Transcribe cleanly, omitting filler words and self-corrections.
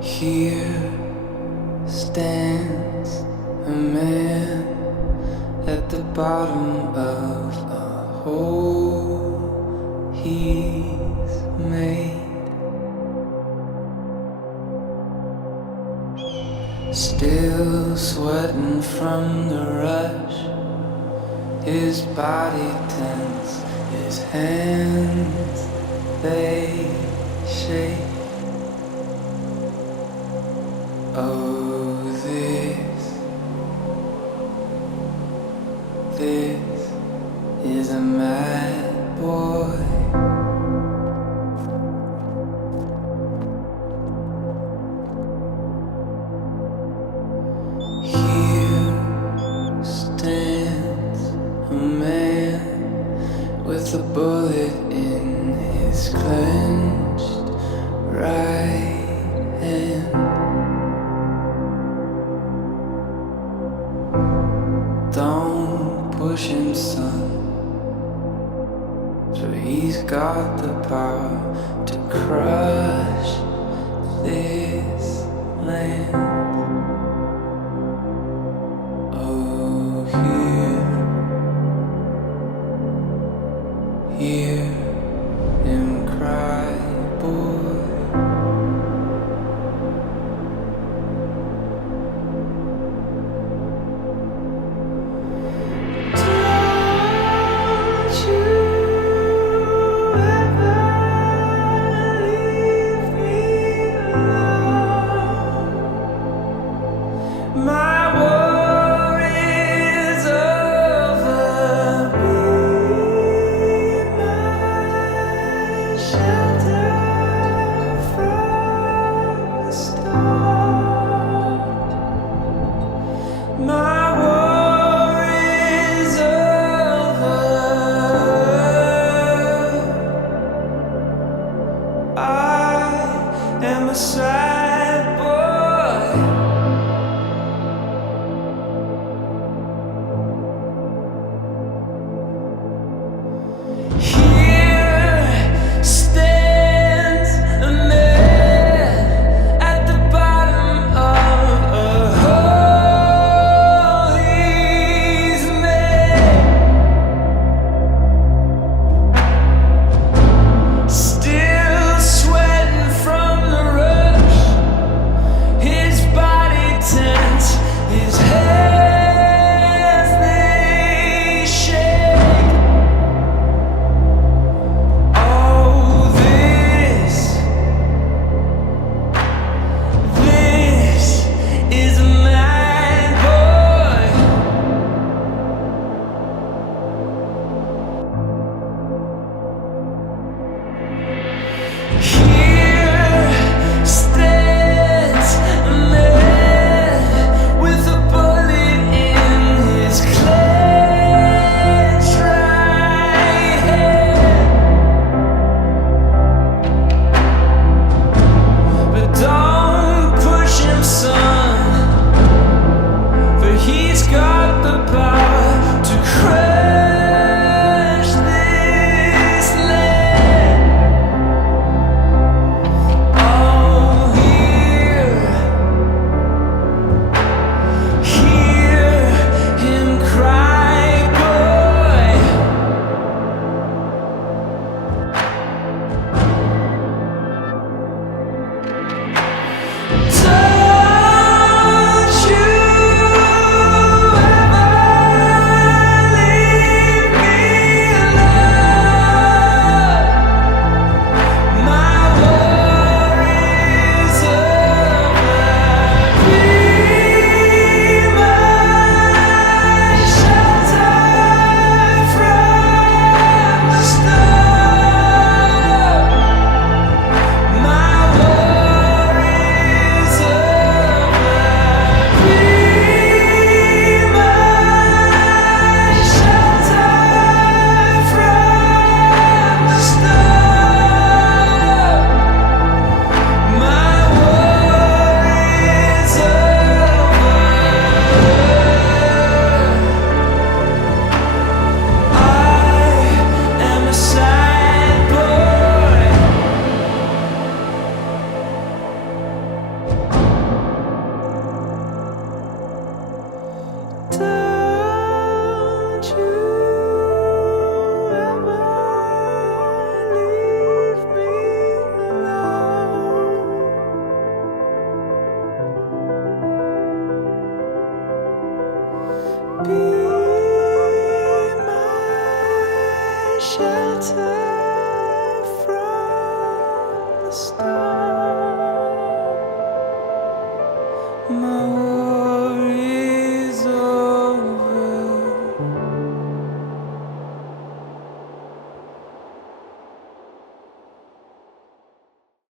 Here stands a man at the bottom of a hole he's made. Still sweating from the rush, his body tense, his hands, they shake. Oh, this is a mad boy. Here stands a man with a bullet in his clenched right hand. Don't push him, son, for he's got the power to crush this land. Oh, hear him cry, boy. My